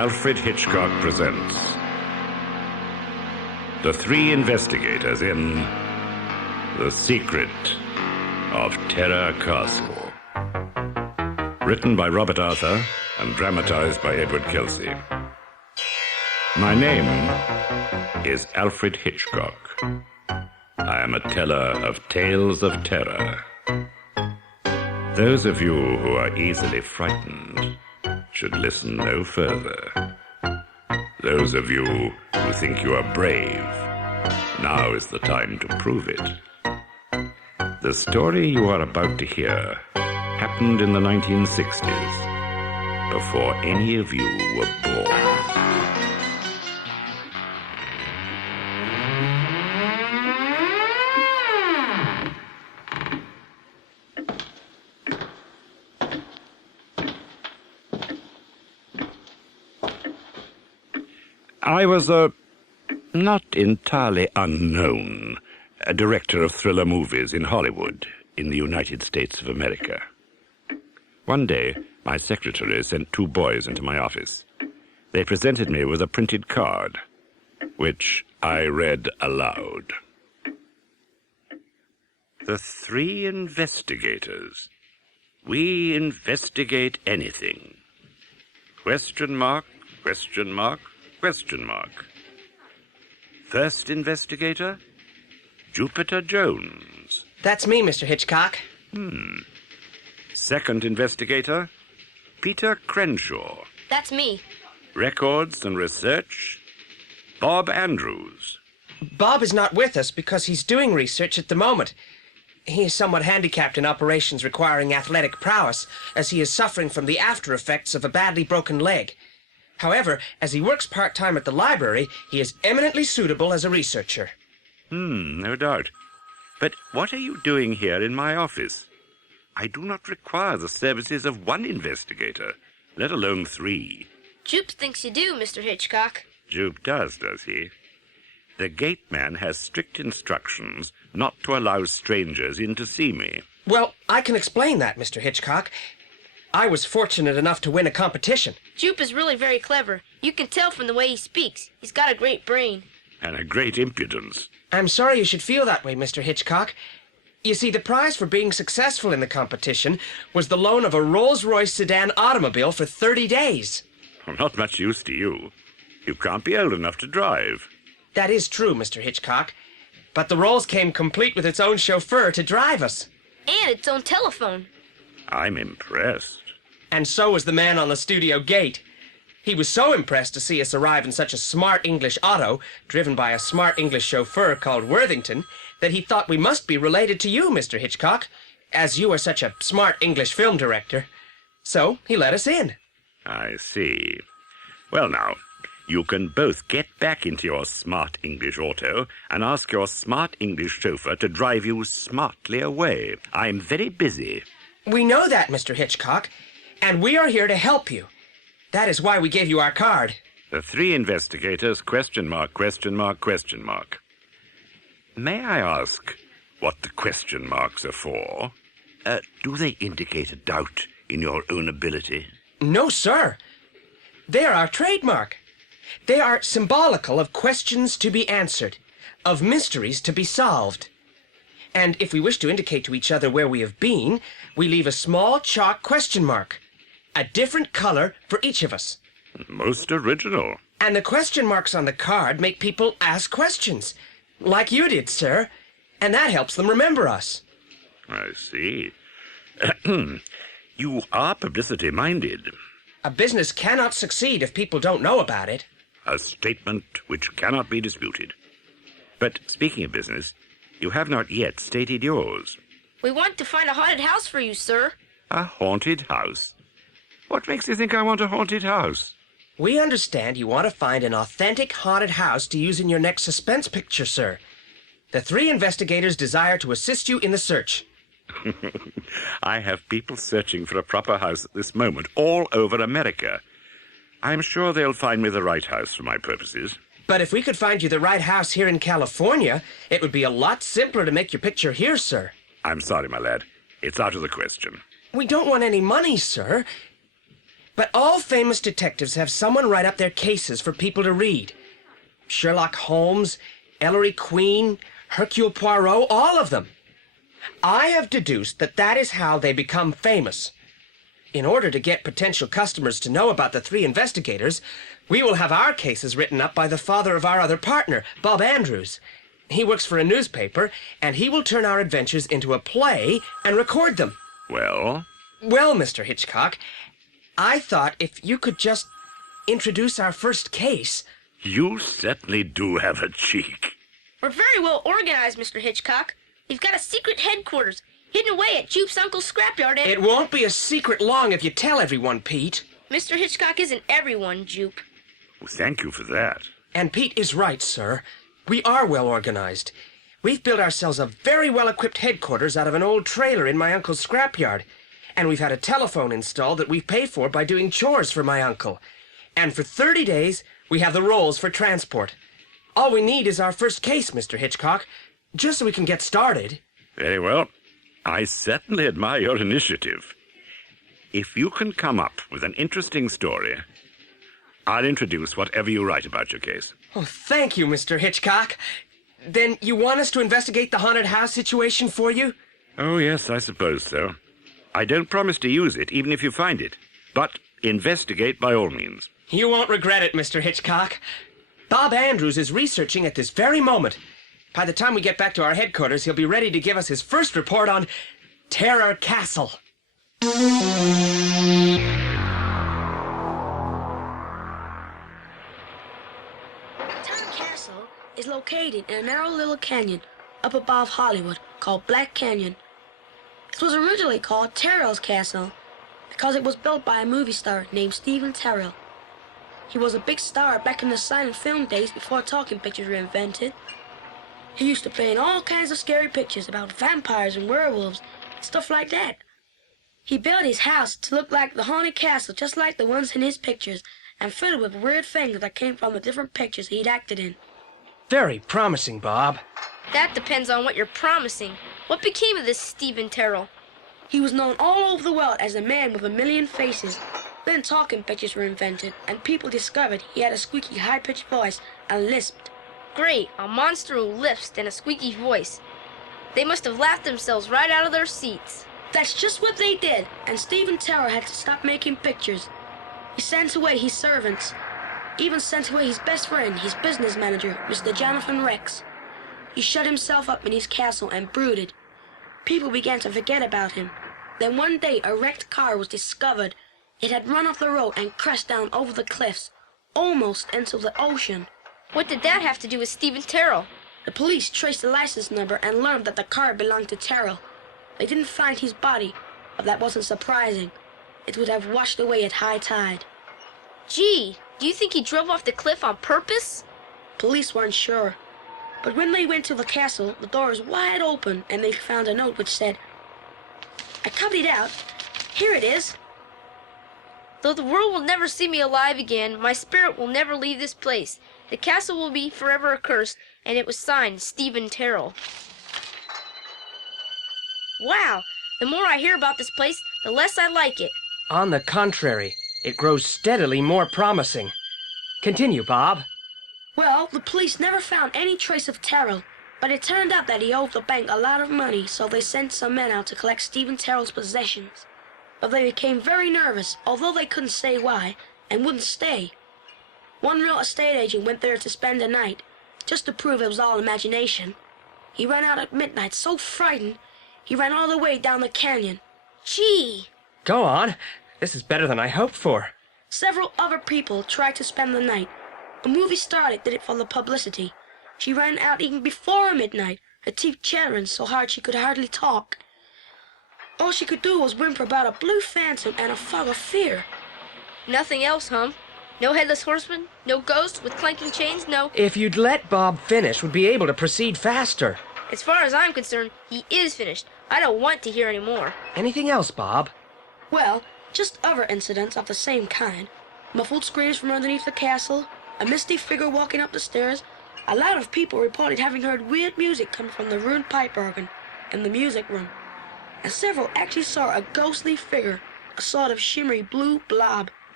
Alfred Hitchcock presents The Three Investigators in The Secret of Terror Castle. Written by Robert Arthur and dramatized by Edward Kelsey. My name is Alfred Hitchcock. I am a teller of tales of terror. Those of you who are easily frightened should listen no further. Those of you who think you are brave, now is the time to prove it. The story you are about to hear happened in the 1960s, before any of you were born. I was a not entirely unknown director of thriller movies in Hollywood, in the United States of America. One day, my secretary sent two boys into my office. They presented me with a printed card, which I read aloud. The Three Investigators. We investigate anything. Question mark, question mark, question mark. First investigator, Jupiter Jones. That's me, Mr. Hitchcock. Second investigator, Peter Crenshaw. That's me. Records and research, Bob Andrews. Bob is not with us because he's doing research at the moment. He is somewhat handicapped in operations requiring athletic prowess, as he is suffering from the after effects of a badly broken leg. However, as he works part-time at the library, he is eminently suitable as a researcher. No doubt. But what are you doing here in my office? I do not require the services of one investigator, let alone three. Jupe thinks you do, Mr. Hitchcock. Jupe does he? The gate man has strict instructions not to allow strangers in to see me. Well, I can explain that, Mr. Hitchcock. I was fortunate enough to win a competition. Jupe is really very clever. You can tell from the way he speaks. He's got a great brain. And a great impudence. I'm sorry you should feel that way, Mr. Hitchcock. You see, the prize for being successful in the competition was the loan of a Rolls-Royce sedan automobile for 30 days. I'm not much use to you. You can't be old enough to drive. That is true, Mr. Hitchcock. But the Rolls came complete with its own chauffeur to drive us. And its own telephone. I'm impressed. And so was the man on the studio gate. He was so impressed to see us arrive in such a smart English auto, driven by a smart English chauffeur called Worthington, that he thought we must be related to you, Mr. Hitchcock, as you are such a smart English film director. So he let us in. I see. Well now, you can both get back into your smart English auto and ask your smart English chauffeur to drive you smartly away. I'm very busy. We know that, Mr. Hitchcock, and we are here to help you. That is why we gave you our card. The Three Investigators, question mark, question mark, question mark. May I ask what the question marks are for? Do they indicate a doubt in your own ability? No, sir. They are our trademark. They are symbolical of questions to be answered, of mysteries to be solved. And if we wish to indicate to each other where we have been, we leave a small chalk question mark, a different color for each of us. Most original. And the question marks on the card make people ask questions, like you did, sir, and that helps them remember us. I see. You are publicity-minded. A business cannot succeed if people don't know about it. A statement which cannot be disputed. But speaking of business, you have not yet stated yours. We want to find a haunted house for you, sir. A haunted house? What makes you think I want a haunted house? We understand you want to find an authentic haunted house to use in your next suspense picture, sir. The Three Investigators desire to assist you in the search. I have people searching for a proper house at this moment all over America. I'm sure they'll find me the right house for my purposes. But if we could find you the right house here in California, it would be a lot simpler to make your picture here, sir. I'm sorry, my lad. It's out of the question. We don't want any money, sir. But all famous detectives have someone write up their cases for people to read. Sherlock Holmes, Ellery Queen, Hercule Poirot, all of them. I have deduced that that is how they become famous. In order to get potential customers to know about the three investigators, we will have our cases written up by the father of our other partner, Bob Andrews. He works for a newspaper, and he will turn our adventures into a play and record them. Well? Well, Mr. Hitchcock, I thought if you could just introduce our first case. You certainly do have a cheek. We're very well organized, Mr. Hitchcock. We've got a secret headquarters hidden away at Jupe's uncle's scrapyard and... It won't be a secret long if you tell everyone, Pete. Mr. Hitchcock isn't everyone, Jupe. Well, thank you for that. And Pete is right, sir. We are well organized. We've built ourselves a very well-equipped headquarters out of an old trailer in my uncle's scrapyard. And we've had a telephone installed that we've paid for by doing chores for my uncle. And for 30 days, we have the rolls for transport. All we need is our first case, Mr. Hitchcock, just so we can get started. Very well. I certainly admire your initiative. If you can come up with an interesting story, I'll introduce whatever you write about your case. Oh, thank you, Mr. Hitchcock. Then you want us to investigate the haunted house situation for you? Oh, yes, I suppose so. I don't promise to use it, even if you find it. But investigate by all means. You won't regret it, Mr. Hitchcock. Bob Andrews is researching at this very moment. By the time we get back to our headquarters, he'll be ready to give us his first report on Terror Castle. Terror Castle is located in a narrow little canyon up above Hollywood called Black Canyon. It was originally called Terrell's Castle because it was built by a movie star named Stephen Terrell. He was a big star back in the silent film days before talking pictures were invented. He used to play in all kinds of scary pictures about vampires and werewolves and stuff like that. He built his house to look like the haunted castle just like the ones in his pictures and filled with weird things that came from the different pictures he'd acted in. Very promising, Bob. That depends on what you're promising. What became of this Stephen Terrell? He was known all over the world as the man with a million faces. Then talking pictures were invented, and people discovered he had a squeaky, high-pitched voice and lisped. Great, a monster who lisped and a squeaky voice. They must have laughed themselves right out of their seats. That's just what they did, and Stephen Terrell had to stop making pictures. He sent away his servants, even sent away his best friend, his business manager, Mr. Jonathan Rex. He shut himself up in his castle and brooded. People began to forget about him. Then one day a wrecked car was discovered. It had run off the road and crashed down over the cliffs, almost into the ocean. What did that have to do with Stephen Terrell? The police traced the license number and learned that the car belonged to Terrell. They didn't find his body, but that wasn't surprising. It would have washed away at high tide. Gee, do you think he drove off the cliff on purpose? Police weren't sure. But when they went to the castle, the door was wide open and they found a note which said, "I copied it out. Here it is. Though the world will never see me alive again, my spirit will never leave this place. The castle will be forever accursed," and it was signed Stephen Terrell. Wow, the more I hear about this place, the less I like it. On the contrary, it grows steadily more promising. Continue, Bob. Well, the police never found any trace of Terrell, but it turned out that he owed the bank a lot of money, so they sent some men out to collect Stephen Terrell's possessions. But they became very nervous, although they couldn't say why, and wouldn't stay. One real estate agent went there to spend the night, just to prove it was all imagination. He ran out at midnight so frightened, he ran all the way down the canyon. Gee! Go on. This is better than I hoped for. Several other people tried to spend the night. A movie star did it for the publicity. She ran out even before midnight, her teeth chattering so hard she could hardly talk. All she could do was whimper about a blue phantom and a fog of fear. Nothing else, huh? No headless horseman? No ghost with clanking chains? No... If you'd let Bob finish, we'd be able to proceed faster. As far as I'm concerned, he is finished. I don't want to hear any more. Anything else, Bob? Well, just other incidents of the same kind. Muffled screams from underneath the castle, a misty figure walking up the stairs. A lot of people reported having heard weird music coming from the ruined pipe organ in the music room. And several actually saw a ghostly figure, a sort of shimmery blue blob,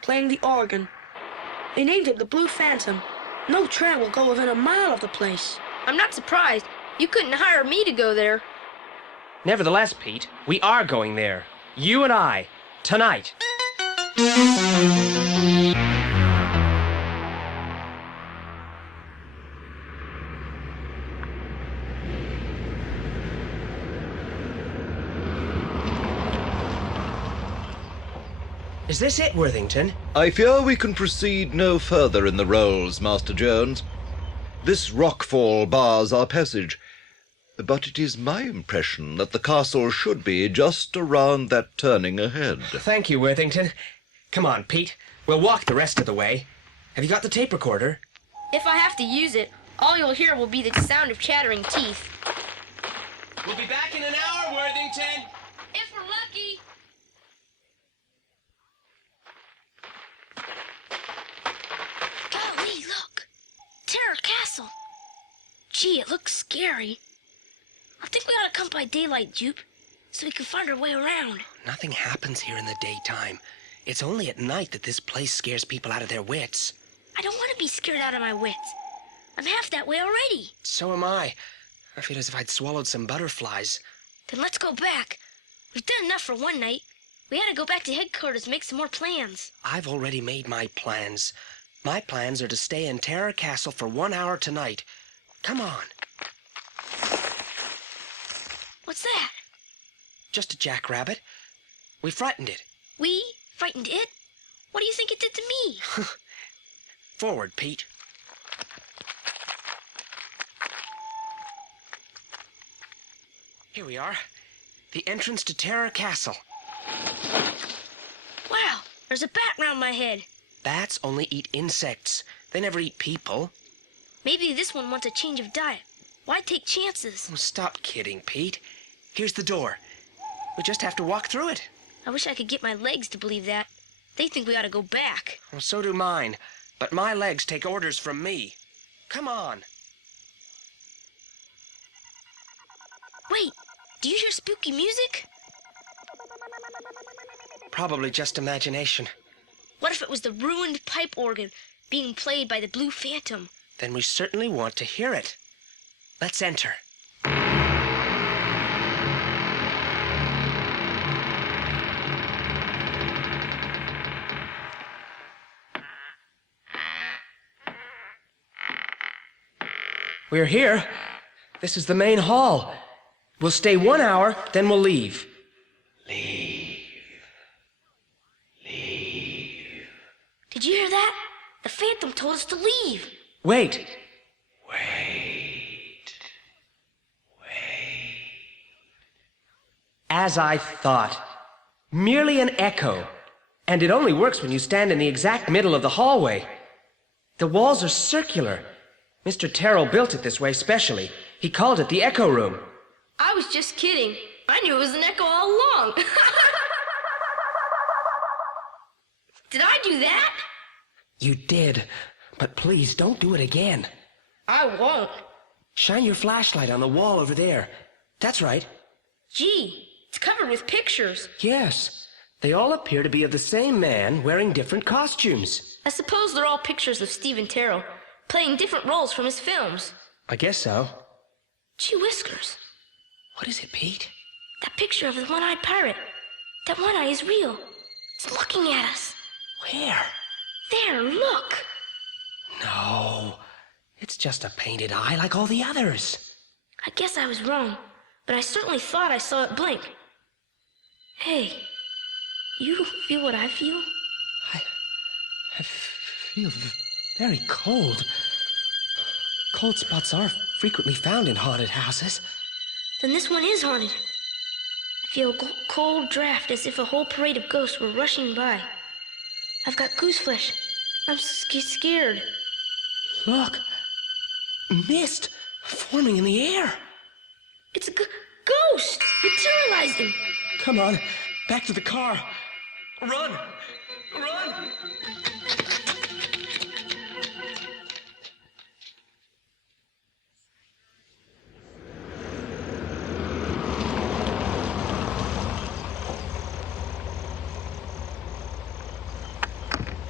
playing the organ. They named it the Blue Phantom. No train will go within a mile of the place. I'm not surprised. You couldn't hire me to go there. Nevertheless, Pete, we are going there. You and I. Tonight. Is this it, Worthington? I fear we can proceed no further in the rolls, Master Jones. This rockfall bars our passage, but it is my impression that the castle should be just around that turning ahead. Thank you, Worthington. Come on, Pete. We'll walk the rest of the way. Have you got the tape recorder? If I have to use it, all you'll hear will be the sound of chattering teeth. We'll be back in an hour, Worthington. If we're lucky. Golly, look! Terror Castle. Gee, it looks scary. I think we ought to come by daylight, Jupe, so we can find our way around. Nothing happens here in the daytime. It's only at night that this place scares people out of their wits. I don't want to be scared out of my wits. I'm half that way already. So am I. I feel as if I'd swallowed some butterflies. Then let's go back. We've done enough for one night. We ought to go back to headquarters and make some more plans. I've already made my plans. My plans are to stay in Terror Castle for 1 hour tonight. Come on. What's that? Just a jackrabbit. We frightened it. We frightened it? What do you think it did to me? Forward, Pete. Here we are. The entrance to Terror Castle. Wow, there's a bat round my head. Bats only eat insects. They never eat people. Maybe this one wants a change of diet. Why take chances? Oh, stop kidding, Pete. Here's the door. We just have to walk through it. I wish I could get my legs to believe that. They think we ought to go back. Well, so do mine. But my legs take orders from me. Come on. Wait, do you hear spooky music? Probably just imagination. What if it was the ruined pipe organ being played by the Blue Phantom? Then we certainly want to hear it. Let's enter. We're here. This is the main hall. We'll stay 1 hour, then we'll leave. Leave. Did you hear that? The Phantom told us to leave. Wait. As I thought. Merely an echo. And it only works when you stand in the exact middle of the hallway. The walls are circular. Mr. Terrell built it this way specially. He called it the Echo Room. I was just kidding. I knew it was an echo all along. Did I do that? You did. But please don't do it again. I won't. Shine your flashlight on the wall over there. That's right. Gee, it's covered with pictures. Yes. They all appear to be of the same man wearing different costumes. I suppose they're all pictures of Stephen Terrell, playing different roles from his films. I guess so. Gee whiskers. What is it, Pete? That picture of the one-eyed pirate. That one eye is real. It's looking at us. Where? There, look. No. It's just a painted eye like all the others. I guess I was wrong, but I certainly thought I saw it blink. Hey, you feel what I feel? I feel very cold. Cold spots are frequently found in haunted houses. Then this one is haunted. I feel a cold draft as if a whole parade of ghosts were rushing by. I've got goose flesh. I'm scared. Look. Mist forming in the air. It's a ghost materializing. Come on, back to the car. Run! Run!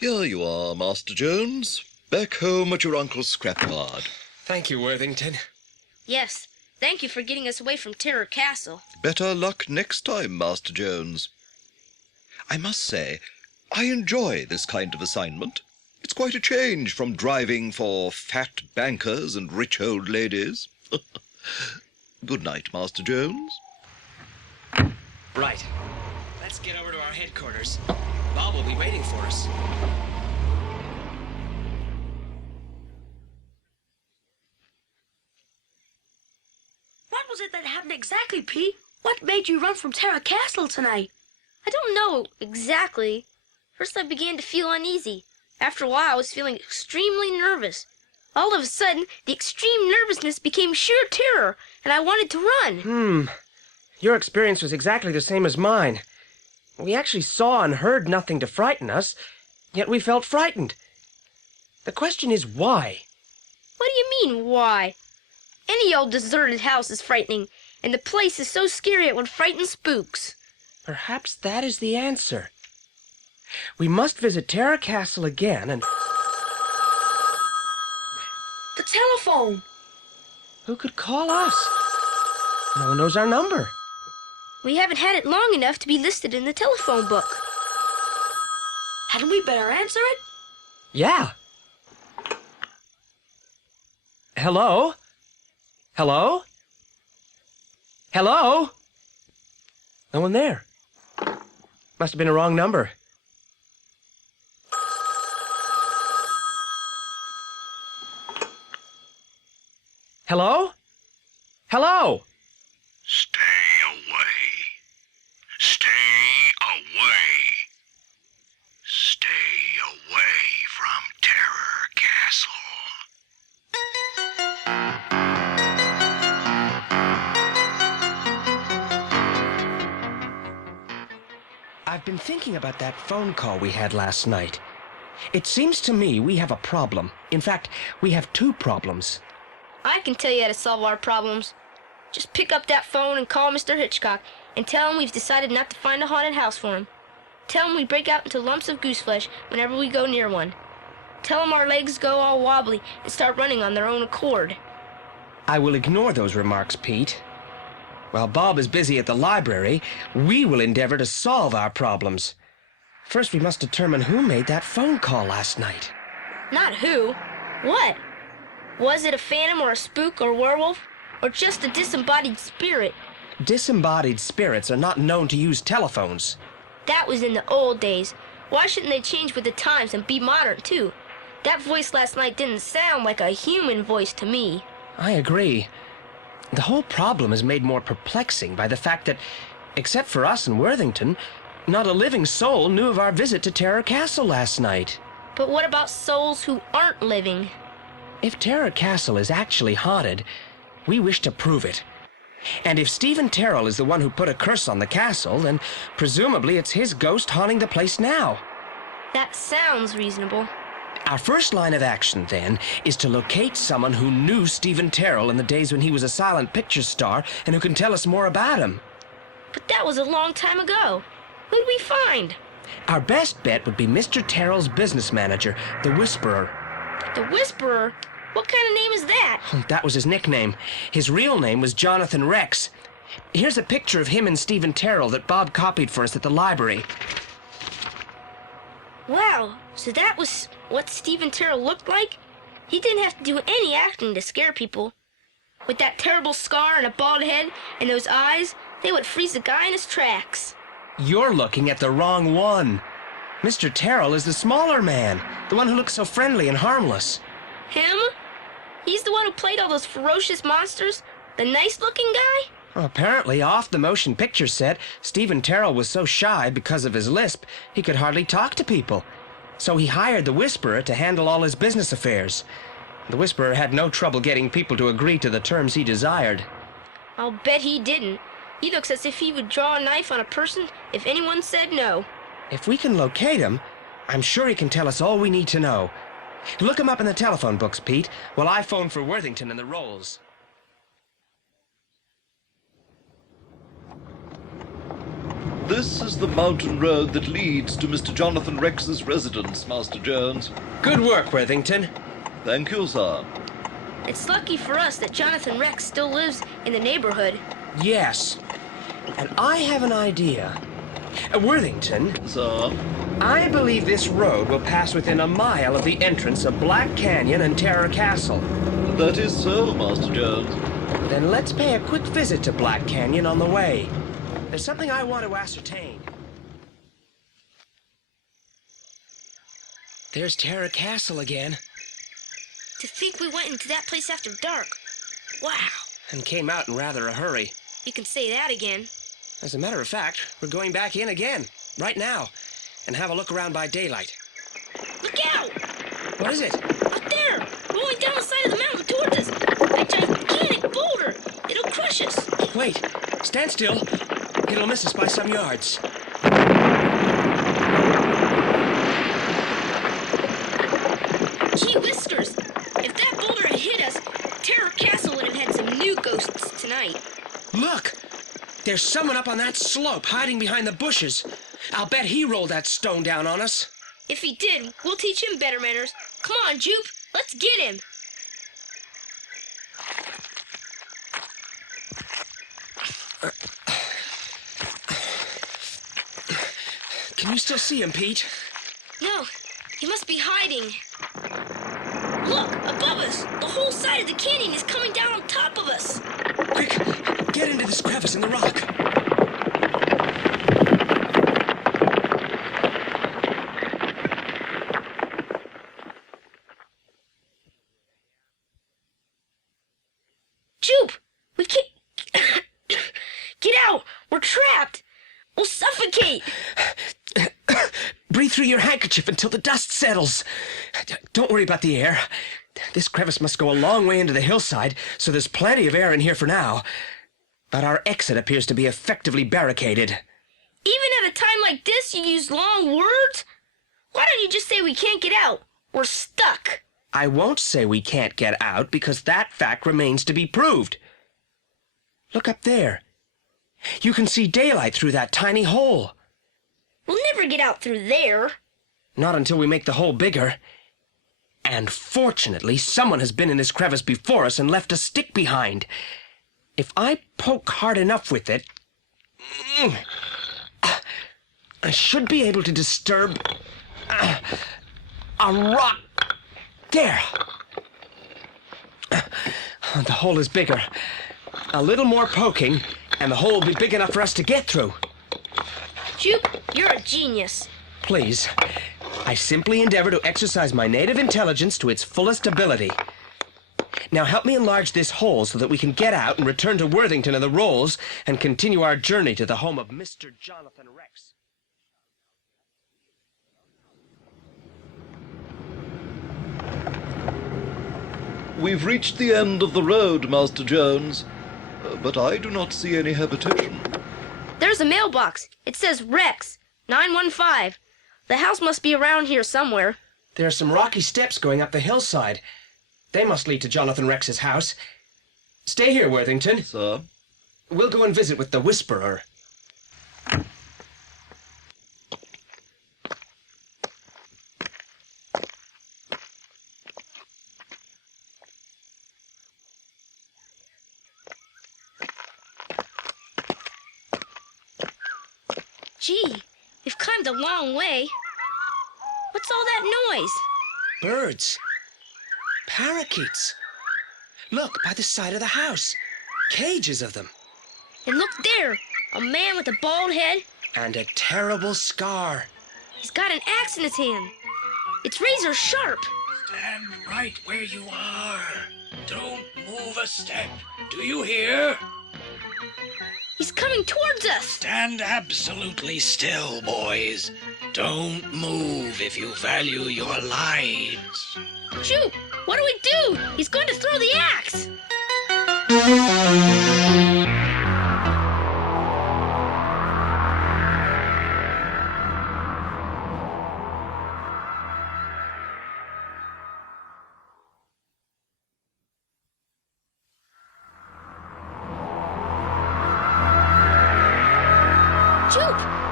Here you are, Master Jones. Back home at your uncle's scrapyard. Thank you, Worthington. Yes, thank you for getting us away from Terror Castle. Better luck next time, Master Jones. I must say, I enjoy this kind of assignment. It's quite a change from driving for fat bankers and rich old ladies. Good night, Master Jones. Right. Let's get over to our headquarters. Bob will be waiting for us. What was it that happened exactly, Pete? What made you run from Terra Castle tonight? I don't know exactly. First I began to feel uneasy. After a while I was feeling extremely nervous. All of a sudden, the extreme nervousness became sheer terror, and I wanted to run. Your experience was exactly the same as mine. We actually saw and heard nothing to frighten us, yet we felt frightened. The question is why? What do you mean, why? Any old deserted house is frightening, and the place is so scary it would frighten spooks. Perhaps that is the answer. We must visit Terra Castle again and... The telephone! Who could call us? No one knows our number. We haven't had it long enough to be listed in the telephone book. Hadn't we better answer it? Yeah. Hello? Hello? Hello? No one there. Must have been a wrong number. Hello? Hello? Stay away. Stay away. Stay away from Terror Castle. I've been thinking about that phone call we had last night. It seems to me we have a problem. In fact, we have two problems. I can tell you how to solve our problems. Just pick up that phone and call Mr. Hitchcock and tell him we've decided not to find a haunted house for him. Tell him we break out into lumps of goose flesh whenever we go near one. Tell him our legs go all wobbly and start running on their own accord. I will ignore those remarks, Pete. While Bob is busy at the library, we will endeavor to solve our problems. First, we must determine who made that phone call last night. Not who. What? Was it a phantom or a spook or werewolf? Or just a disembodied spirit? Disembodied spirits are not known to use telephones. That was in the old days. Why shouldn't they change with the times and be modern, too? That voice last night didn't sound like a human voice to me. I agree. The whole problem is made more perplexing by the fact that, except for us in Worthington, not a living soul knew of our visit to Terror Castle last night. But what about souls who aren't living? If Terror Castle is actually haunted, we wish to prove it. And if Stephen Terrell is the one who put a curse on the castle, then presumably it's his ghost haunting the place now. That sounds reasonable. Our first line of action, then, is to locate someone who knew Stephen Terrell in the days when he was a silent picture star and who can tell us more about him. But that was a long time ago. Who'd we find? Our best bet would be Mr. Terrell's business manager, the Whisperer. The Whisperer? What kind of name is that? That was his nickname. His real name was Jonathan Rex. Here's a picture of him and Stephen Terrell that Bob copied for us at the library. Wow, so that was what Stephen Terrell looked like? He didn't have to do any acting to scare people. With that terrible scar and a bald head and those eyes, they would freeze a guy in his tracks. You're looking at the wrong one. Mr. Terrell is the smaller man, the one who looks so friendly and harmless. Him? He's the one who played all those ferocious monsters? The nice-looking guy? Well, apparently, off the motion picture set, Stephen Terrell was so shy because of his lisp, he could hardly talk to people. So he hired the Whisperer to handle all his business affairs. The Whisperer had no trouble getting people to agree to the terms he desired. I'll bet he didn't. He looks as if he would draw a knife on a person if anyone said no. If we can locate him, I'm sure he can tell us all we need to know. Look him up in the telephone books, Pete, while I phone for Worthington and the Rolls. This is the mountain road that leads to Mr. Jonathan Rex's residence, Master Jones. Good work, Worthington. Thank you, sir. It's lucky for us that Jonathan Rex still lives in the neighborhood. Yes. And I have an idea. Worthington, Sir? I believe this road will pass within a mile of the entrance of Black Canyon and Terror Castle. That is so, Master Jones. Then let's pay a quick visit to Black Canyon on the way. There's something I want to ascertain. There's Terror Castle again. To think we went into that place after dark. Wow. And came out in rather a hurry. You can say that again. As a matter of fact, we're going back in again, right now, and have a look around by daylight. Look out! What is it? Up there! Rolling down the side of the mountain towards us! A gigantic boulder! It'll crush us! Wait, stand still. It'll miss us by some yards. Gee whiskers! If that boulder had hit us, Terror Castle would have had some new ghosts tonight. Look! There's someone up on that slope hiding behind the bushes. I'll bet he rolled that stone down on us. If he did, we'll teach him better manners. Come on, Jupe! Let's get him! Can you still see him, Pete? No, he must be hiding. Look, above us! The whole side of the canyon is coming down on top of us! Quick, get into this crevice in the rock. Jupe! We can't... Get out! We're trapped! We'll suffocate! Breathe through your handkerchief until the dust settles. Don't worry about the air. This crevice must go a long way into the hillside, so there's plenty of air in here for now. But our exit appears to be effectively barricaded. Even at a time like this, you use long words? Why don't you just say we can't get out? We're stuck. I won't say we can't get out, because that fact remains to be proved. Look up there. You can see daylight through that tiny hole. We'll never get out through there. Not until we make the hole bigger. And fortunately, someone has been in this crevice before us and left a stick behind. If I poke hard enough with it, I should be able to disturb a rock. There. The hole is bigger. A little more poking, and the hole will be big enough for us to get through. Jupe, you're a genius. Please. I simply endeavor to exercise my native intelligence to its fullest ability. Now help me enlarge this hole so that we can get out and return to Worthington and the Rolls and continue our journey to the home of Mr. Jonathan Rex. We've reached the end of the road, Master Jones, but I do not see any habitation. There's a mailbox. It says Rex, 915. The house must be around here somewhere. There are some rocky steps going up the hillside. They must lead to Jonathan Rex's house. Stay here, Worthington. Sir? We'll go and visit with the Whisperer. Gee, we've climbed a long way. What's all that noise? Birds. Parakeets. Look, by the side of the house. Cages of them. And look there, a man with a bald head. And a terrible scar. He's got an axe in his hand. It's razor sharp. Stand right where you are. Don't move a step. Do you hear? He's coming towards us. Stand absolutely still, boys. Don't move if you value your lives. Jupe, what do we do? He's going to throw the axe. Jupe,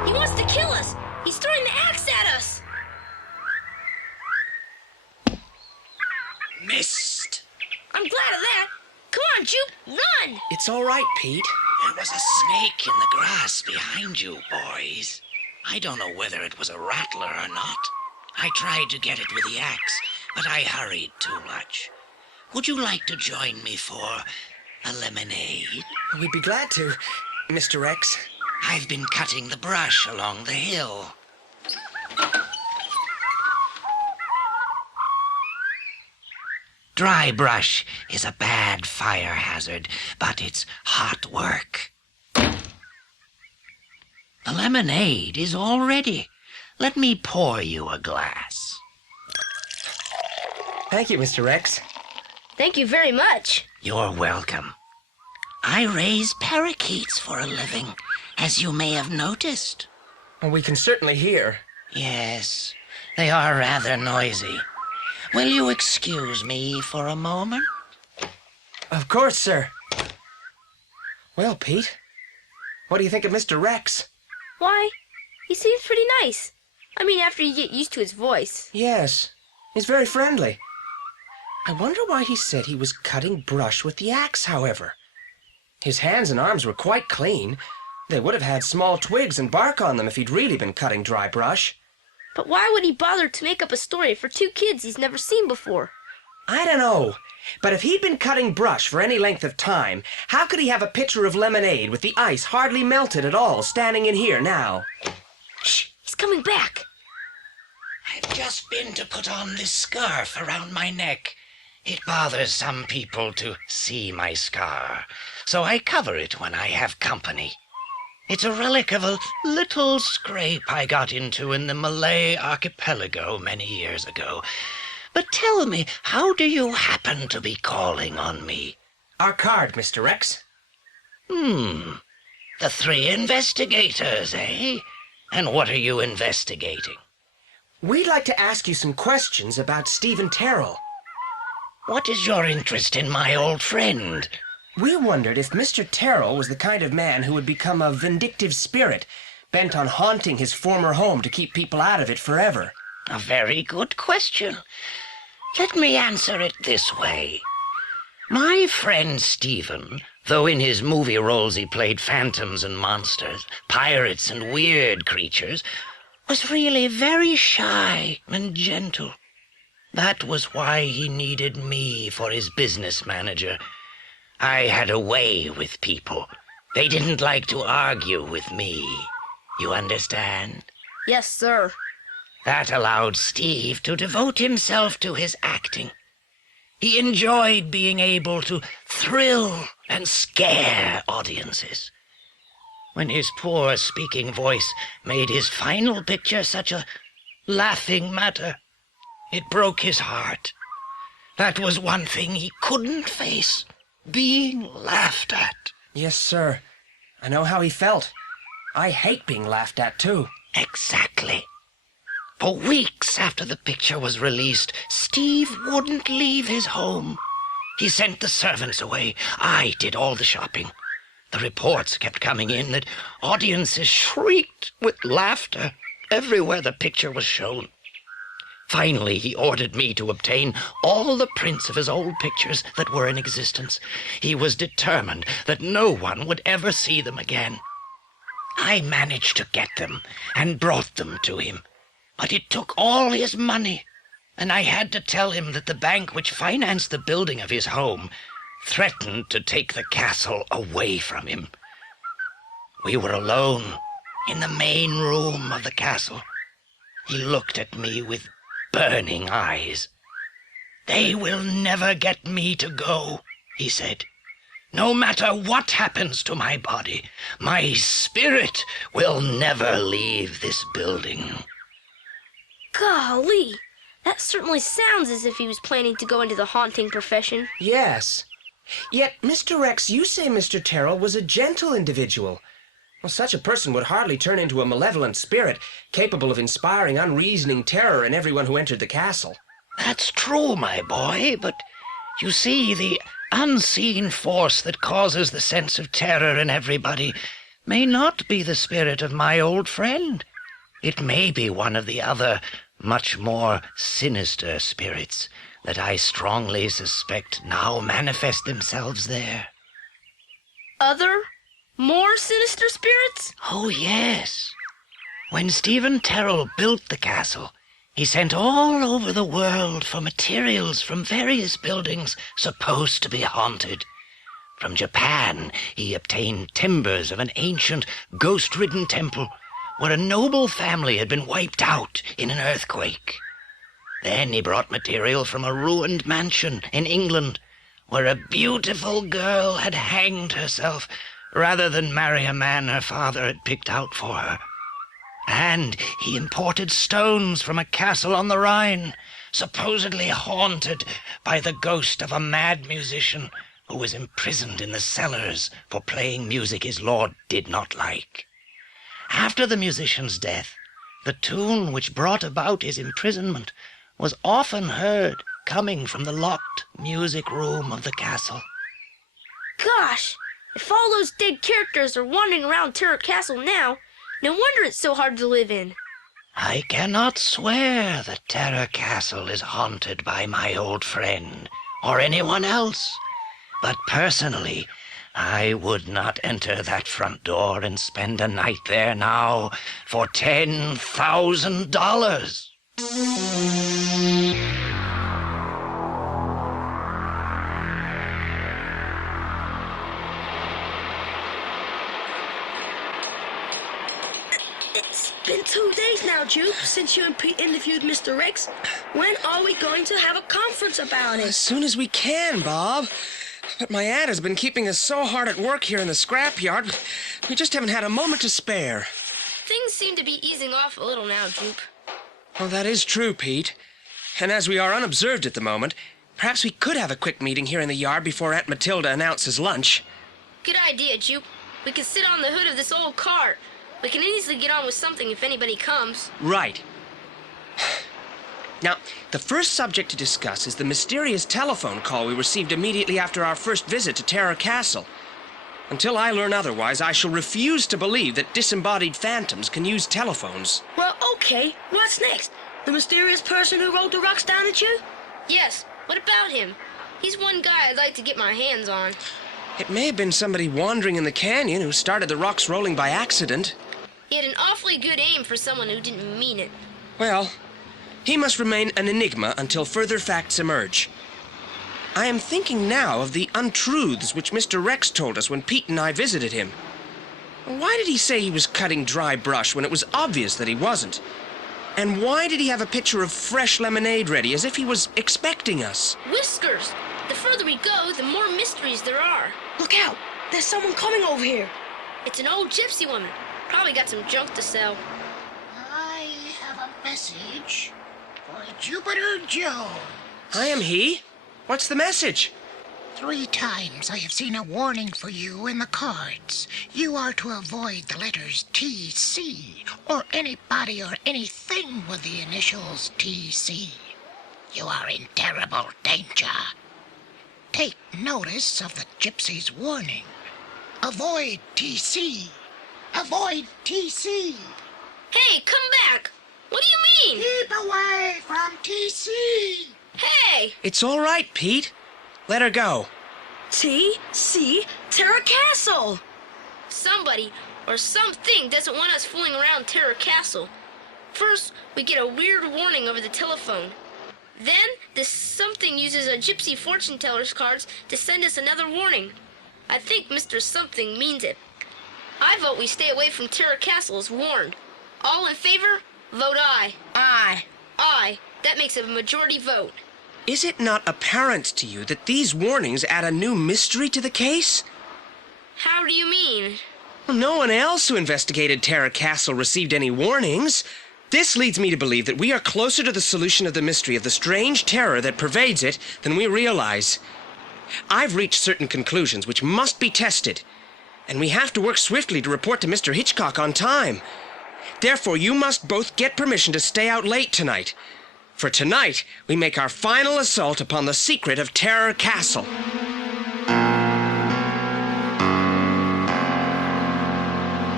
He wants to kill us! He's throwing the axe at us! Missed. I'm glad of that! Come on, Jupe, run! It's all right, Pete. There was a snake in the grass behind you, boys. I don't know whether it was a rattler or not. I tried to get it with the axe, but I hurried too much. Would you like to join me for a lemonade? We'd be glad to, Mr. X. I've been cutting the brush along the hill. Dry brush is a bad fire hazard, but it's hot work. The lemonade is all ready. Let me pour you a glass. Thank you, Mr. X. Thank you very much. You're welcome. I raise parakeets for a living, as you may have noticed. Well, we can certainly hear. Yes, they are rather noisy. Will you excuse me for a moment? Of course, sir. Well, Pete, what do you think of Mr. Rex? Why, he seems pretty nice. I mean, after you get used to his voice. Yes, he's very friendly. I wonder why he said he was cutting brush with the axe, however. His hands and arms were quite clean. They would have had small twigs and bark on them if he'd really been cutting dry brush. But why would he bother to make up a story for two kids he's never seen before? I don't know. But if he'd been cutting brush for any length of time, how could he have a pitcher of lemonade with the ice hardly melted at all standing in here now? Shh, he's coming back. I've just been to put on this scarf around my neck. It bothers some people to see my scar, so I cover it when I have company. It's a relic of a little scrape I got into in the Malay archipelago many years ago. But tell me, how do you happen to be calling on me? Our card, Mr. Rex. The three investigators, eh? And what are you investigating? We'd like to ask you some questions about Stephen Terrell. What is your interest in my old friend? We wondered if Mr. Terrell was the kind of man who would become a vindictive spirit, bent on haunting his former home to keep people out of it forever. A very good question. Let me answer it this way. My friend Stephen, though in his movie roles he played phantoms and monsters, pirates and weird creatures, was really very shy and gentle. That was why he needed me for his business manager. I had a way with people. They didn't like to argue with me. You understand? Yes, sir. That allowed Steve to devote himself to his acting. He enjoyed being able to thrill and scare audiences. When his poor speaking voice made his final picture such a laughing matter, it broke his heart. That was one thing he couldn't face. Being laughed at. Yes, sir. I know how he felt. I hate being laughed at, too. Exactly. For weeks after the picture was released, Steve wouldn't leave his home. He sent the servants away. I did all the shopping. The reports kept coming in that audiences shrieked with laughter everywhere the picture was shown. Finally, he ordered me to obtain all the prints of his old pictures that were in existence. He was determined that no one would ever see them again. I managed to get them and brought them to him. But it took all his money, and I had to tell him that the bank which financed the building of his home threatened to take the castle away from him. We were alone in the main room of the castle. He looked at me with burning eyes. "They will never get me to go," he said. "No matter what happens to my body, my spirit will never leave this building." Golly, that certainly sounds as if he was planning to go into the haunting profession. Yes. Yet, Mr. Rex, you say Mr. Terrell was a gentle individual. Well, such a person would hardly turn into a malevolent spirit, capable of inspiring unreasoning terror in everyone who entered the castle. That's true, my boy, but you see, the unseen force that causes the sense of terror in everybody may not be the spirit of my old friend. It may be one of the other, much more sinister spirits that I strongly suspect now manifest themselves there. Other, more sinister spirits? Oh, yes. When Stephen Terrell built the castle, he sent all over the world for materials from various buildings supposed to be haunted. From Japan, he obtained timbers of an ancient, ghost-ridden temple where a noble family had been wiped out in an earthquake. Then he brought material from a ruined mansion in England where a beautiful girl had hanged herself rather than marry a man her father had picked out for her. And he imported stones from a castle on the Rhine, supposedly haunted by the ghost of a mad musician who was imprisoned in the cellars for playing music his lord did not like. After the musician's death, the tune which brought about his imprisonment was often heard coming from the locked music room of the castle. Gosh, if all those dead characters are wandering around Terror Castle now, no wonder it's so hard to live in. I cannot swear that Terror Castle is haunted by my old friend or anyone else, but personally, I would not enter that front door and spend a night there now for $10,000. It's been 2 days now, Jupe, since you and Pete interviewed Mr. Rex. When are we going to have a conference about As it? soon as we can, Bob. But my aunt has been keeping us so hard at work here in the scrapyard, we just haven't had a moment to spare. Things seem to be easing off a little now, Jupe. Oh, that is true, Pete. And as we are unobserved at the moment, perhaps we could have a quick meeting here in the yard before Aunt Matilda announces lunch. Good idea, Jupe. We can sit on the hood of this old cart. We can easily get on with something if anybody comes. Right. Now, the first subject to discuss is the mysterious telephone call we received immediately after our first visit to Terror Castle. Until I learn otherwise, I shall refuse to believe that disembodied phantoms can use telephones. Well, okay. What's next? The mysterious person who rolled the rocks down at you? Yes, what about him? He's one guy I'd like to get my hands on. It may have been somebody wandering in the canyon who started the rocks rolling by accident. He had an awfully good aim for someone who didn't mean it. Well, he must remain an enigma until further facts emerge. I am thinking now of the untruths which Mr. Rex told us when Pete and I visited him. Why did he say he was cutting dry brush when it was obvious that he wasn't? And why did he have a pitcher of fresh lemonade ready as if he was expecting us? Whiskers! The further we go, the more mysteries there are. Look out! There's someone coming over here. It's an old gypsy woman. Probably got some junk to sell. I have a message for Jupiter Joe. I am he. What's the message? 3 times I have seen a warning for you in the cards. You are to avoid the letters T.C. or anybody or anything with the initials T.C. You are in terrible danger. Take notice of the gypsy's warning. Avoid T.C. Avoid T.C. Hey, come back! What do you mean? Keep away from T.C. Hey! It's all right, Pete. Let her go. T.C. Terror Castle! Somebody or something doesn't want us fooling around Terror Castle. First, we get a weird warning over the telephone. Then, this something uses a gypsy fortune teller's cards to send us another warning. I think Mr. Something means it. I vote we stay away from Terror Castle as warned. All in favor? Vote aye. Aye. Aye. That makes it a majority vote. Is it not apparent to you that these warnings add a new mystery to the case? How do you mean? Well, no one else who investigated Terror Castle received any warnings. This leads me to believe that we are closer to the solution of the mystery of the strange terror that pervades it than we realize. I've reached certain conclusions which must be tested, and we have to work swiftly to report to Mr. Hitchcock on time. Therefore, you must both get permission to stay out late tonight. For tonight, we make our final assault upon the secret of Terror Castle.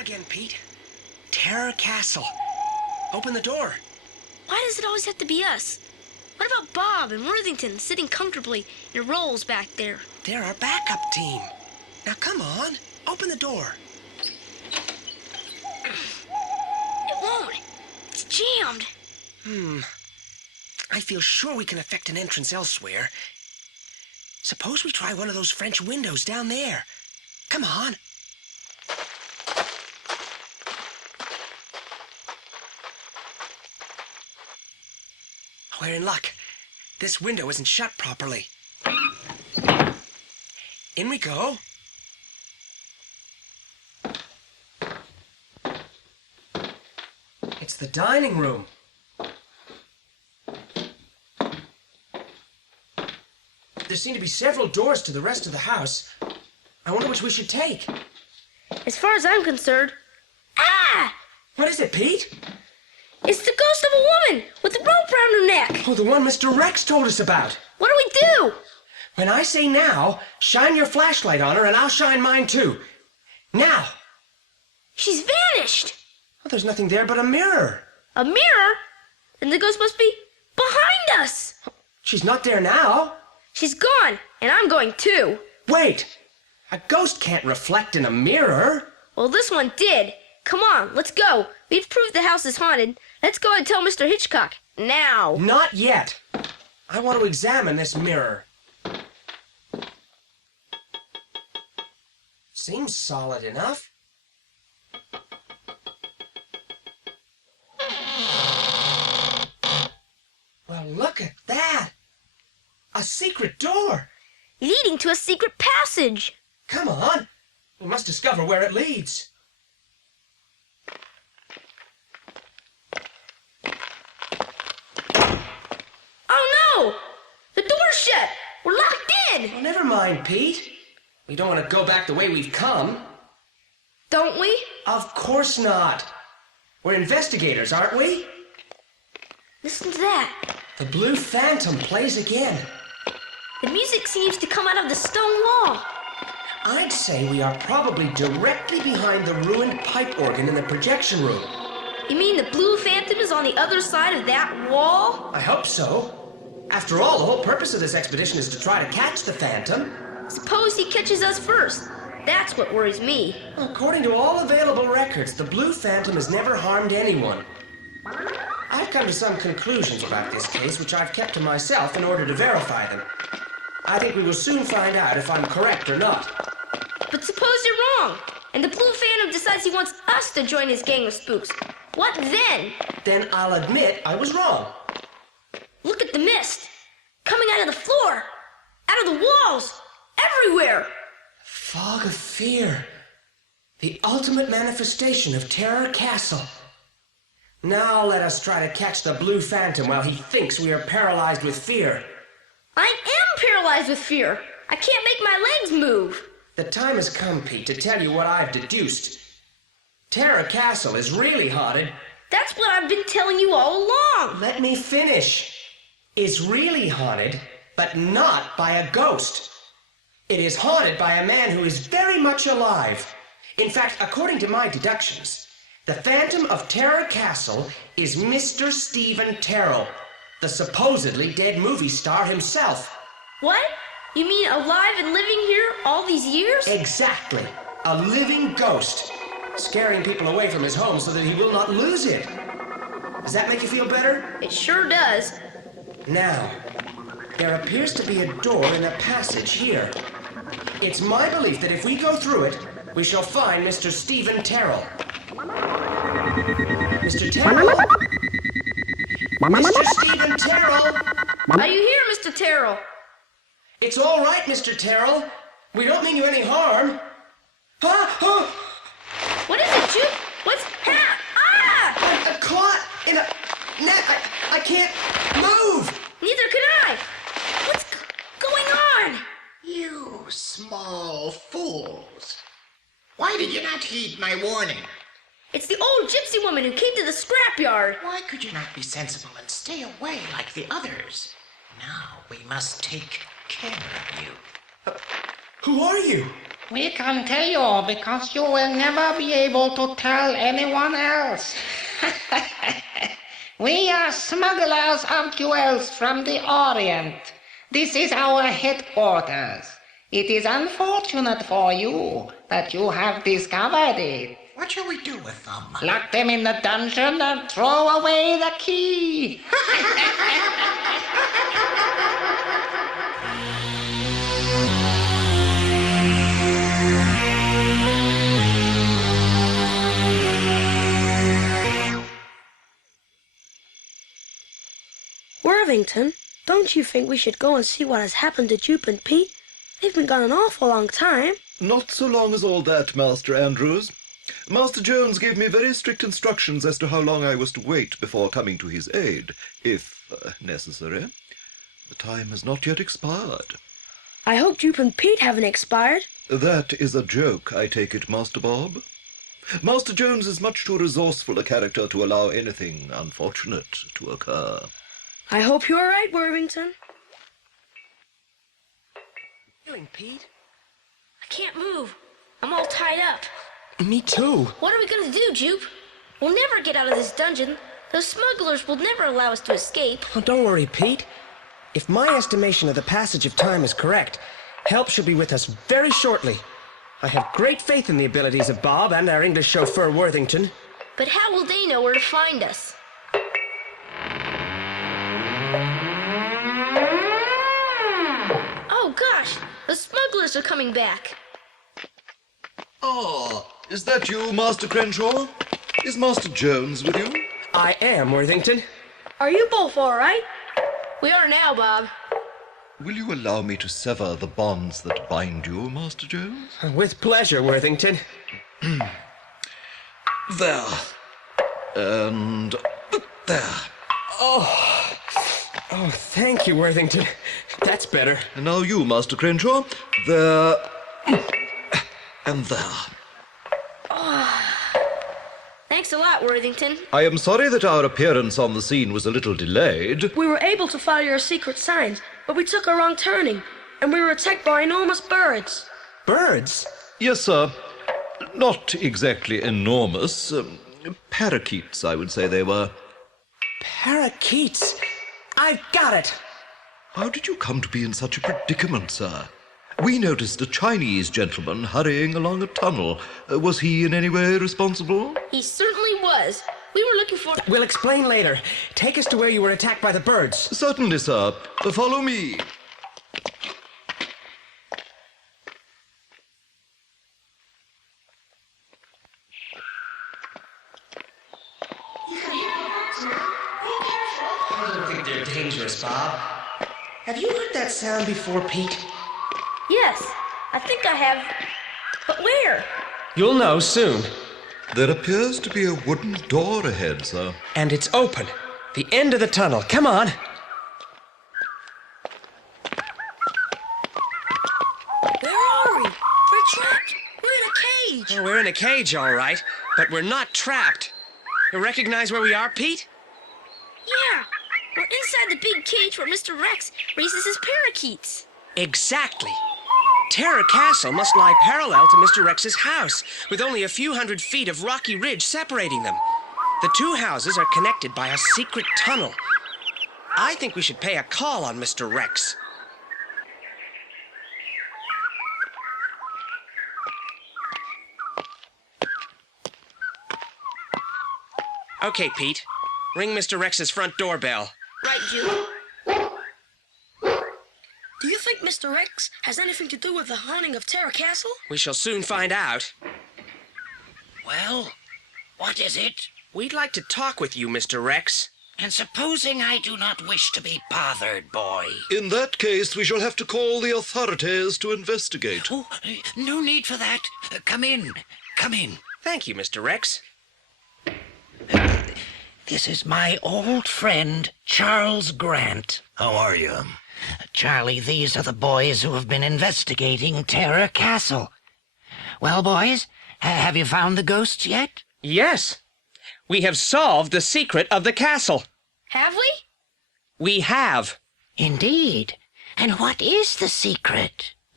again, Pete. Terror Castle. Open the door. Why does it always have to be us? What about Bob and Worthington sitting comfortably in rolls back there? They're our backup team. Now come on, open the door. It won't. It's jammed. I feel sure we can effect an entrance elsewhere. Suppose we try one of those French windows down there. Come on. We're in luck. This window isn't shut properly. In we go. It's the dining room. There seem to be several doors to the rest of the house. I wonder which we should take. As far as I'm concerned... Ah! What is it, Pete? It's the ghost of a woman with a rope round her neck. Oh, the one Mr. Rex told us about. What do we do? When I say now, shine your flashlight on her and I'll shine mine too. Now. She's vanished. Oh, there's nothing there but a mirror. A mirror? Then the ghost must be behind us. She's not there now. She's gone, and I'm going too. Wait. A ghost can't reflect in a mirror. Well, this one did. Come on, let's go. We've proved the house is haunted. Let's go and tell Mr. Hitchcock. Now. Not yet. I want to examine this mirror. Seems solid enough. Well, look at that. A secret door. Leading to a secret passage. Come on. We must discover where it leads. Oh no! The door's shut. We're locked in. Well, never mind, Pete. We don't want to go back the way we've come. Don't we? Of course not. We're investigators, aren't we? Listen to that. The Blue Phantom plays again. The music seems to come out of the stone wall. I'd say we are probably directly behind the ruined pipe organ in the projection room. You mean the Blue Phantom is on the other side of that wall? I hope so. After all, the whole purpose of this expedition is to try to catch the Phantom. Suppose he catches us first. That's what worries me. According to all available records, the Blue Phantom has never harmed anyone. I've come to some conclusions about this case, which I've kept to myself in order to verify them. I think we will soon find out if I'm correct or not. But suppose you're wrong, and the Blue Phantom decides he wants us to join his gang of spooks. What then? Then I'll admit I was wrong. Look at the mist. Coming out of the floor. Out of the walls. Everywhere. Fog of fear. The ultimate manifestation of Terror Castle. Now let us try to catch the Blue Phantom while he thinks we are paralyzed with fear. I am paralyzed with fear. I can't make my legs move. The time has come, Pete, to tell you what I've deduced. Terror Castle is really haunted. That's what I've been telling you all along. Let me finish. Is really haunted, but not by a ghost. It is haunted by a man who is very much alive. In fact, according to my deductions, the Phantom of Terror Castle is Mr. Stephen Terrell, the supposedly dead movie star himself. What? You mean alive and living here all these years? Exactly. A living ghost, scaring people away from his home so that he will not lose it. Does that make you feel better? It sure does. Now, there appears to be a door in a passage here. It's my belief that if we go through it, we shall find Mr. Stephen Terrell. Mr. Terrell? Mr. Stephen Terrell? Are you here, Mr. Terrell? It's all right, Mr. Terrell. We don't mean you any harm. Huh? Huh? What is it, Jude? What's... Ah! A clot in a net. I can't move. Neither can I. What's going on? You small fools. Why did you not heed my warning? It's the old gypsy woman who came to the scrapyard. Why could you not be sensible and stay away like the others? Now we must take care of you. Who are you? We can tell you because you will never be able to tell anyone else. We are smugglers of jewels from the Orient. This is our headquarters. It is unfortunate for you that you have discovered it. What shall we do with them? Lock them in the dungeon and throw away the key. Worthington, don't you think we should go and see what has happened to Jupe and Pete? They've been gone an awful long time. Not so long as all that, Master Andrews. Master Jones gave me very strict instructions as to how long I was to wait before coming to his aid, if necessary. The time has not yet expired. I hope Jupe and Pete haven't expired. That is a joke, I take it, Master Bob. Master Jones is much too resourceful a character to allow anything unfortunate to occur. I hope you're right, Worthington. Feeling, Pete? I can't move. I'm all tied up. Me too. What are we gonna do, Jupe? We'll never get out of this dungeon. Those smugglers will never allow us to escape. Oh, don't worry, Pete. If my estimation of the passage of time is correct, help should be with us very shortly. I have great faith in the abilities of Bob and our English chauffeur, Worthington. But how will they know where to find us? Oh, gosh! The smugglers are coming back. Ah, is that you, Master Crenshaw? Is Master Jones with you? I am, Worthington. Are you both all right? We are now, Bob. Will you allow me to sever the bonds that bind you, Master Jones? With pleasure, Worthington. There. And there. Oh, thank you, Worthington. That's better. And now you, Master Crenshaw. There. And there. Thanks a lot, Worthington. I am sorry that our appearance on the scene was a little delayed. We were able to follow your secret signs, but we took a wrong turning, and we were attacked by enormous birds. Birds? Yes, sir. Not exactly enormous. Parakeets, I would say they were. Parakeets. I've got it. How did you come to be in such a predicament, sir? We noticed a Chinese gentleman hurrying along a tunnel. Was he in any way responsible? He certainly was. We were looking for... We'll explain later. Take us to where you were attacked by the birds. Certainly, sir. Follow me. I don't think they're dangerous, Bob. Have you heard that sound before, Pete? Yes, I think I have. But where? You'll know soon. There appears to be a wooden door ahead, sir. And it's open. The end of the tunnel. Come on. Where are we? We're trapped. We're in a cage. Oh, we're in a cage, all right. But we're not trapped. You recognize where we are, Pete? Yeah, we're inside the big cage where Mr. Rex raises his parakeets. Exactly. Terror Castle must lie parallel to Mr. Rex's house, with only a few hundred feet of rocky ridge separating them. The two houses are connected by a secret tunnel. I think we should pay a call on Mr. Rex. Okay, Pete. Ring Mr. Rex's front doorbell. Right, Jupe. Do you think Mr. Rex has anything to do with the haunting of Terror Castle? We shall soon find out. Well, what is it? We'd like to talk with you, Mr. Rex. And supposing I do not wish to be bothered, boy? In that case, we shall have to call the authorities to investigate. Oh, no need for that. Come in. Come in. Thank you, Mr. Rex. This is my old friend, Charles Grant. How are you? Charlie, these are the boys who have been investigating Terror Castle. Well, boys, have you found the ghosts yet? Yes. We have solved the secret of the castle. Have we? We have. Indeed. And what is the secret?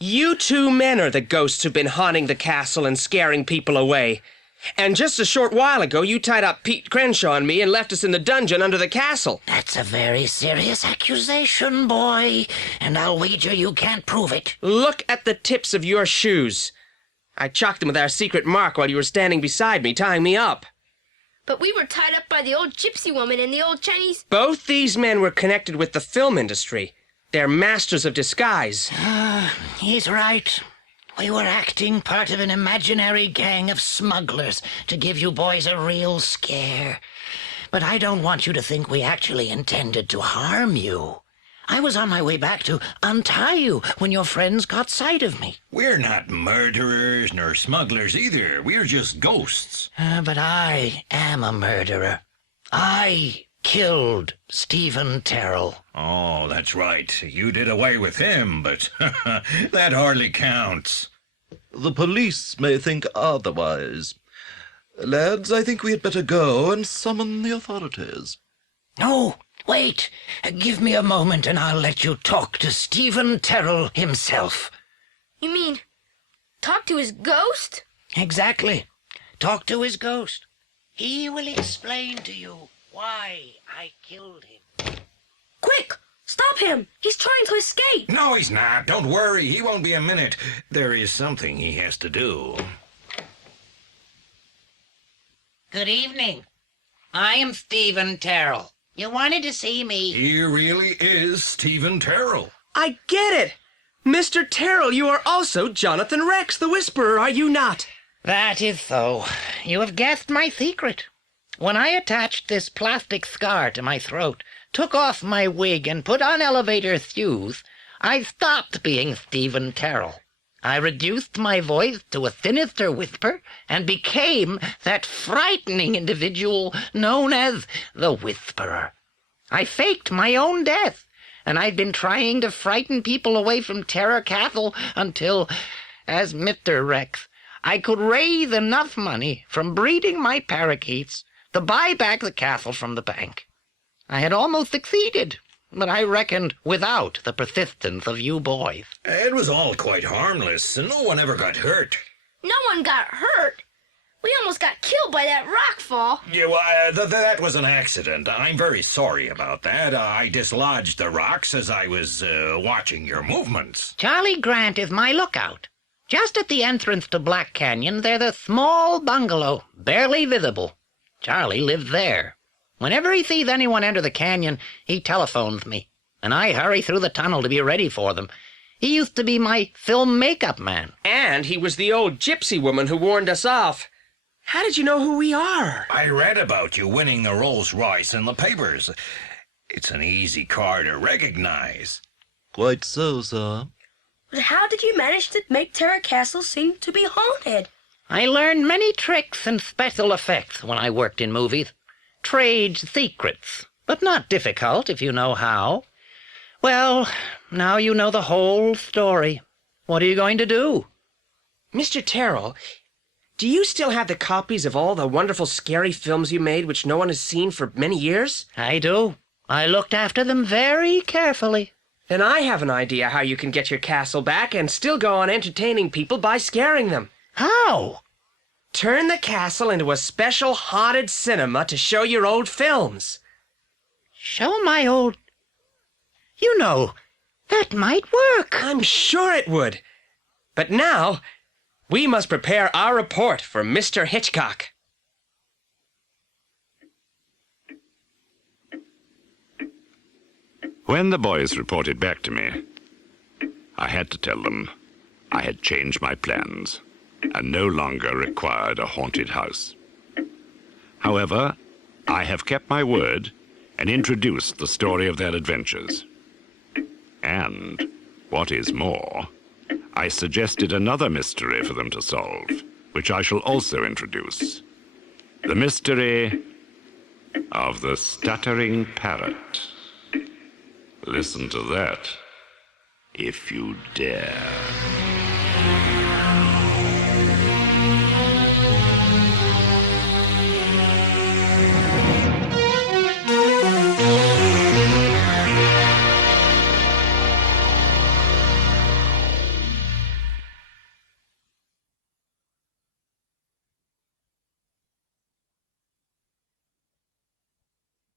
You two men are the ghosts who've been haunting the castle and scaring people away. And just a short while ago, you tied up Pete Crenshaw and me and left us in the dungeon under the castle. That's a very serious accusation, boy, and I'll wager you can't prove it. Look at the tips of your shoes. I chalked them with our secret mark while you were standing beside me, tying me up. But we were tied up by the old gypsy woman and the old Chinese... Both these men were connected with the film industry. They're masters of disguise. He's right. We were acting part of an imaginary gang of smugglers to give you boys a real scare. But I don't want you to think we actually intended to harm you. I was on my way back to untie you when your friends caught sight of me. We're not murderers nor smugglers either. We're just ghosts. But I am a murderer. I killed Stephen Terrell. Oh, that's right. You did away with him, but that hardly counts. The police may think otherwise. Lads, I think we had better go and summon the authorities. No, wait. Give me a moment and I'll let you talk to Stephen Terrell himself. You mean, talk to his ghost? Exactly. Talk to his ghost. He will explain to you why I killed him. Quick! Stop him! He's trying to escape! No, he's not. Don't worry. He won't be a minute. There is something he has to do. Good evening. I am Stephen Terrell. You wanted to see me. He really is Stephen Terrell. I get it! Mr. Terrell, you are also Jonathan Rex, the Whisperer, are you not? That is so. You have guessed my secret. When I attached this plastic scar to my throat, took off my wig, and put on elevator shoes, I stopped being Stephen Terrell. I reduced my voice to a sinister whisper and became that frightening individual known as the Whisperer. I faked my own death, and I've been trying to frighten people away from Terror Castle until, as Mr. Rex, I could raise enough money from breeding my parakeets to buy back the castle from the bank. I had almost succeeded, but I reckoned without the persistence of you boys. It was all quite harmless, and no one ever got hurt. No one got hurt. We almost got killed by that rock fall. Yeah, well, that was an accident. I'm very sorry about that. I dislodged the rocks as I was watching your movements. Charlie Grant is my lookout. Just at the entrance to Black Canyon, there's a small bungalow, barely visible. Charlie lives there. Whenever he sees anyone enter the canyon, he telephones me, and I hurry through the tunnel to be ready for them. He used to be my film makeup man. And he was the old gypsy woman who warned us off. How did you know who we are? I read about you winning the Rolls-Royce in the papers. It's an easy car to recognize. Quite so, sir. But how did you manage to make Terror Castle seem to be haunted? I learned many tricks and special effects when I worked in movies. Trade secrets, but not difficult if you know how. Well, now you know the whole story. What are you going to do? Mr. Terrell, do you still have the copies of all the wonderful scary films you made which no one has seen for many years? I do. I looked after them very carefully. Then I have an idea how you can get your castle back and still go on entertaining people by scaring them. How? Turn the castle into a special haunted cinema to show your old films. Show my old... You know, that might work. I'm sure it would. But now, we must prepare our report for Mr. Hitchcock. When the boys reported back to me, I had to tell them I had changed my plans and no longer required a haunted house. However, I have kept my word and introduced the story of their adventures. And, what is more, I suggested another mystery for them to solve, which I shall also introduce. The mystery of the stuttering parrot. Listen to that, if you dare.